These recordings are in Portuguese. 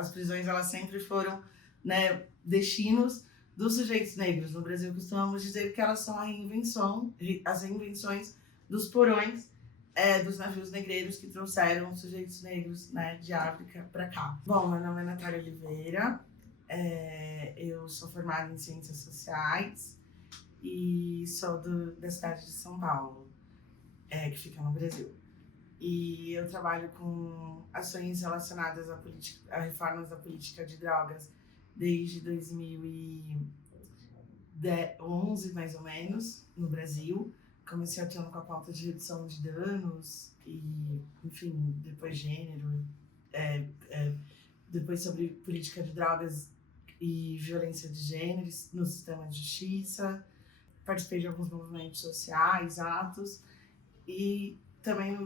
as prisões elas sempre foram, né, destinos dos sujeitos negros. No Brasil costumamos dizer que elas são as reinvenções dos porões dos navios negreiros que trouxeram sujeitos negros, né, de África para cá. Bom, meu nome é Natália Oliveira, eu sou formada em Ciências Sociais e sou da cidade de São Paulo, que fica no Brasil. E eu trabalho com ações relacionadas a reformas da política de drogas desde 2011, mais ou menos, no Brasil. Comecei atuando com a pauta de redução de danos e, enfim, depois gênero, depois sobre política de drogas e violência de gênero no sistema de justiça. Participei de alguns movimentos sociais, atos, e também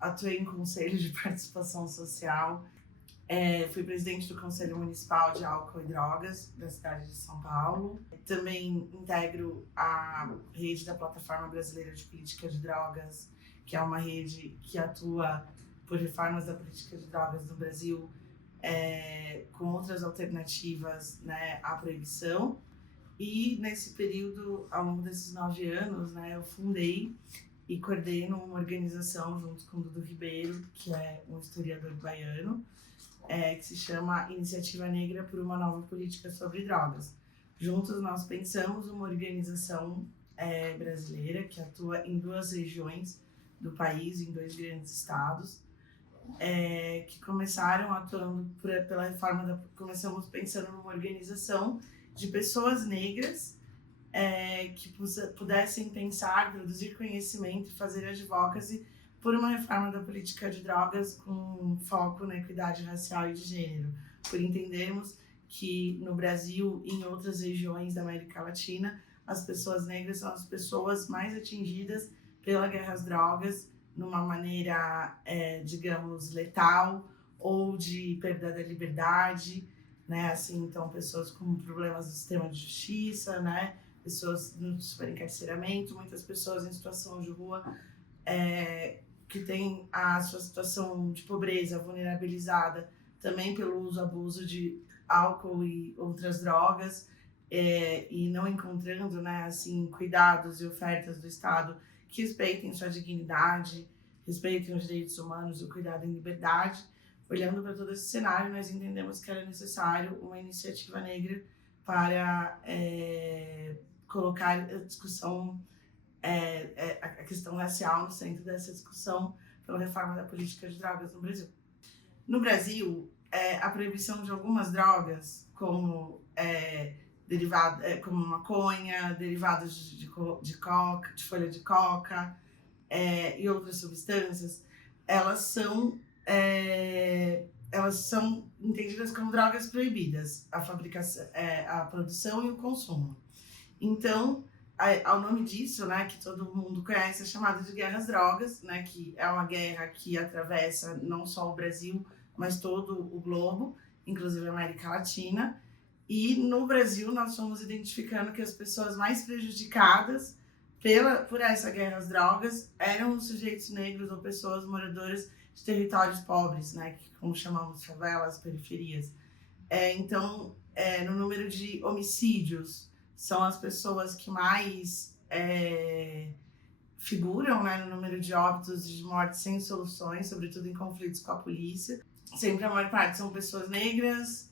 atuei em conselho de participação social. Fui presidente do Conselho Municipal de Álcool e Drogas da cidade de São Paulo. Também integro a rede da Plataforma Brasileira de Política de Drogas, que é uma rede que atua por reformas da política de drogas no Brasil, com outras alternativas, né, à proibição. E nesse período, ao longo desses 9 anos, né, eu fundei e coordeno uma organização junto com o Dudu Ribeiro, que é um historiador baiano, que se chama Iniciativa Negra por uma Nova Política sobre Drogas. Juntos nós pensamos uma organização brasileira que atua em 2 regiões do país, em 2 grandes estados, que começaram atuando pela reforma começamos pensando numa organização de pessoas negras que pudessem pensar, produzir conhecimento e fazer advocacy por uma reforma da política de drogas com foco na equidade racial e de gênero, por entendermos que no Brasil e em outras regiões da América Latina, as pessoas negras são as pessoas mais atingidas pela guerra às drogas, numa maneira, digamos, letal ou de perda da liberdade, né? Assim, então, pessoas com problemas do sistema de justiça, né? Pessoas no superencarceramento, muitas pessoas em situação de rua, que têm a sua situação de pobreza vulnerabilizada também pelo uso e abuso de álcool e outras drogas, e não encontrando, né, assim, cuidados e ofertas do Estado que respeitem sua dignidade, respeitem os direitos humanos e o cuidado em liberdade. Olhando para todo esse cenário, nós entendemos que era necessário uma iniciativa negra para colocar a discussão, a questão racial no centro dessa discussão pela reforma da política de drogas no Brasil. No Brasil, a proibição de algumas drogas, como como maconha, derivados de coca, de folha de coca e outras substâncias, elas são entendidas como drogas proibidas, a fabricação, a produção e o consumo. Então, ao nome disso, né, que todo mundo conhece, é chamado de guerra às drogas, né, que é uma guerra que atravessa não só o Brasil, mas todo o globo, inclusive a América Latina. E no Brasil nós fomos identificando que as pessoas mais prejudicadas por essa guerra às drogas eram os sujeitos negros ou pessoas moradoras de territórios pobres, né, que como chamamos favelas, periferias. Então, no número de homicídios, são as pessoas que mais figuram, né, no número de óbitos e de mortes sem soluções, sobretudo em conflitos com a polícia. Sempre a maior parte são pessoas negras.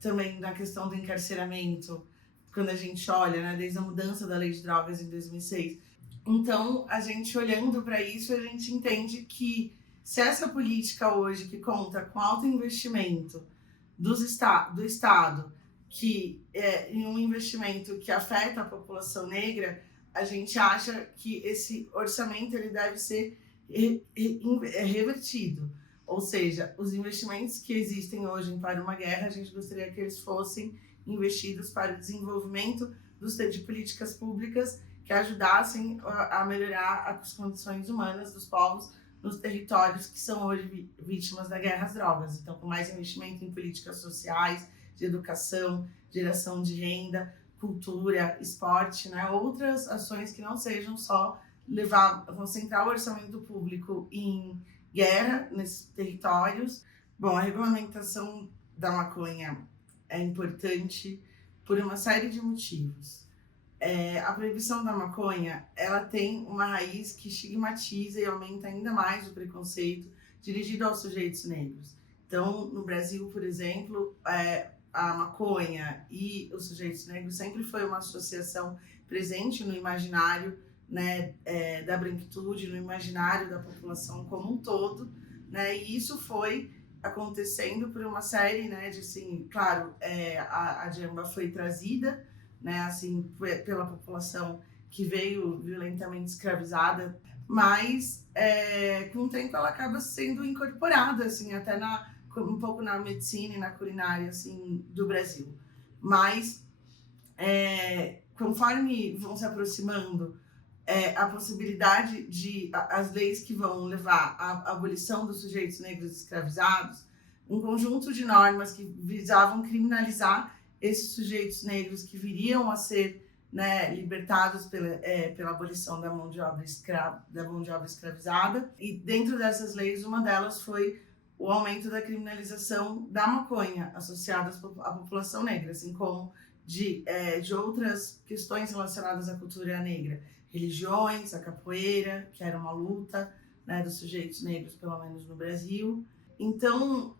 Também na questão do encarceramento, quando a gente olha, né, desde a mudança da lei de drogas em 2006. Então, a gente olhando para isso, a gente entende que se essa política hoje, que conta com alto investimento do Estado, que em um investimento que afeta a população negra, a gente acha que esse orçamento ele deve ser revertido. Ou seja, os investimentos que existem hoje para uma guerra, a gente gostaria que eles fossem investidos para o desenvolvimento de políticas públicas que ajudassem a melhorar as condições humanas dos povos nos territórios que são hoje vítimas da guerra às drogas. Então, com mais investimento em políticas sociais, de educação, geração de renda, cultura, esporte, né? Outras ações que não sejam só concentrar o orçamento público em guerra nesses territórios, Bom, a regulamentação da maconha é importante por uma série de motivos. A proibição da maconha, ela tem uma raiz que estigmatiza e aumenta ainda mais o preconceito dirigido aos sujeitos negros. Então, no Brasil, por exemplo, a maconha e os sujeitos negros sempre foi uma associação presente no imaginário, né, da branquitude, no imaginário da população como um todo, né, e isso foi acontecendo por uma série, né, de, assim, claro, a Jamba foi trazida, né, assim, pela população que veio violentamente escravizada, mas com o tempo ela acaba sendo incorporada, assim, até um pouco na medicina e na culinária, assim, do Brasil. Mas conforme vão se aproximando a possibilidade de as leis que vão levar à abolição dos sujeitos negros escravizados, um conjunto de normas que visavam criminalizar esses sujeitos negros que viriam a ser, né, libertados pela abolição da mão de obra escravizada. E dentro dessas leis, uma delas foi o aumento da criminalização da maconha associada à população negra, assim como de outras questões relacionadas à cultura negra, religiões, a capoeira, que era uma luta, né, dos sujeitos negros, pelo menos no Brasil. Então,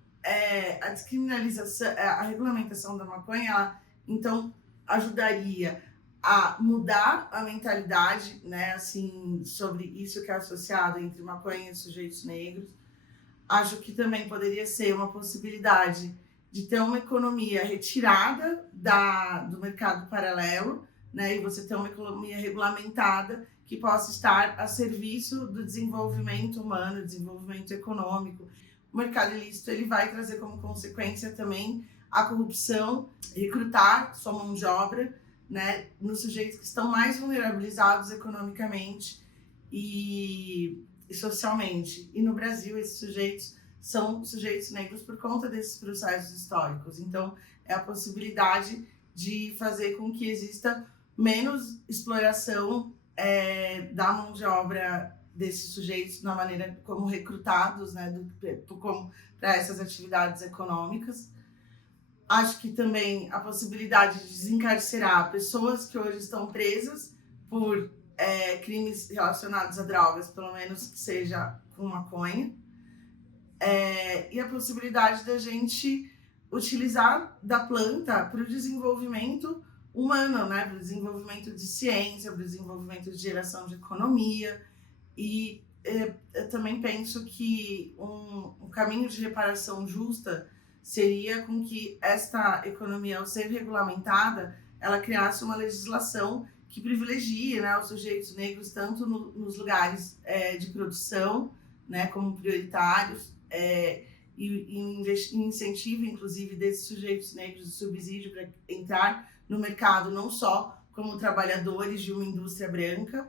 a descriminalização, a regulamentação da maconha, ela, então, ajudaria a mudar a mentalidade, né, assim, sobre isso que é associado entre maconha e sujeitos negros. Acho que também poderia ser uma possibilidade de ter uma economia retirada do mercado paralelo, né, e você ter uma economia regulamentada que possa estar a serviço do desenvolvimento humano, desenvolvimento econômico. O mercado ilícito ele vai trazer como consequência também a corrupção, recrutar sua mão de obra, né, nos sujeitos que estão mais vulnerabilizados economicamente e socialmente. E no Brasil, esses sujeitos são sujeitos negros por conta desses processos históricos. Então, é a possibilidade de fazer com que exista menos exploração da mão de obra desses sujeitos na maneira como recrutados, né, como para essas atividades econômicas. Acho que também a possibilidade de desencarcerar pessoas que hoje estão presas por crimes relacionados a drogas, pelo menos que seja com maconha, e a possibilidade da gente utilizar da planta para o desenvolvimento humano, né, para o desenvolvimento de ciência, para o desenvolvimento de geração de economia. E eu também penso que um caminho de reparação justa seria com que esta economia, ao ser regulamentada, ela criasse uma legislação que privilegie, né, os sujeitos negros tanto nos lugares de produção, né, como prioritários, e incentive, inclusive, desses sujeitos negros de subsídio para entrar no mercado, não só como trabalhadores de uma indústria branca.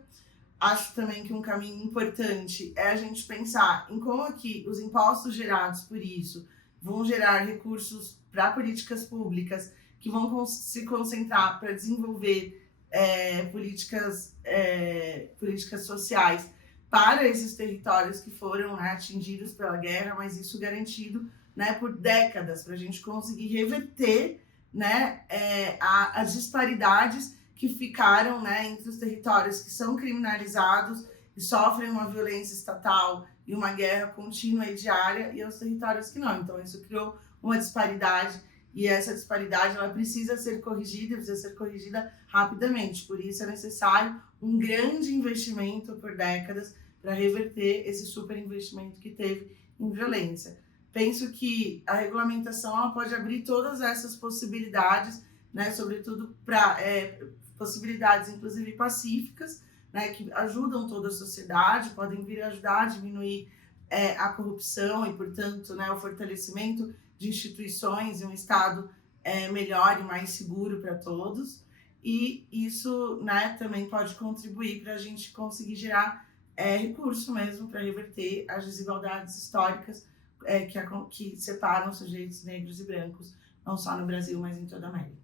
Acho também que um caminho importante é a gente pensar em como que os impostos gerados por isso vão gerar recursos para políticas públicas que vão se concentrar para desenvolver políticas sociais para esses territórios que foram, né, atingidos pela guerra, mas isso garantido, né, por décadas, para a gente conseguir reverter, né, as disparidades que ficaram, né, entre os territórios que são criminalizados e sofrem uma violência estatal e uma guerra contínua e diária, e aos territórios que não. Então, isso criou uma disparidade, e essa disparidade ela precisa ser corrigida rapidamente. Por isso é necessário um grande investimento por décadas para reverter esse super investimento que teve em violência. Penso que a regulamentação ela pode abrir todas essas possibilidades, né, sobretudo para possibilidades, inclusive pacíficas, né, que ajudam toda a sociedade, podem vir a ajudar a diminuir a corrupção e, portanto, né, o fortalecimento de instituições e um Estado melhor e mais seguro para todos. E isso, né, também pode contribuir para a gente conseguir gerar recurso mesmo para reverter as desigualdades históricas que separam sujeitos negros e brancos, não só no Brasil, mas em toda a América.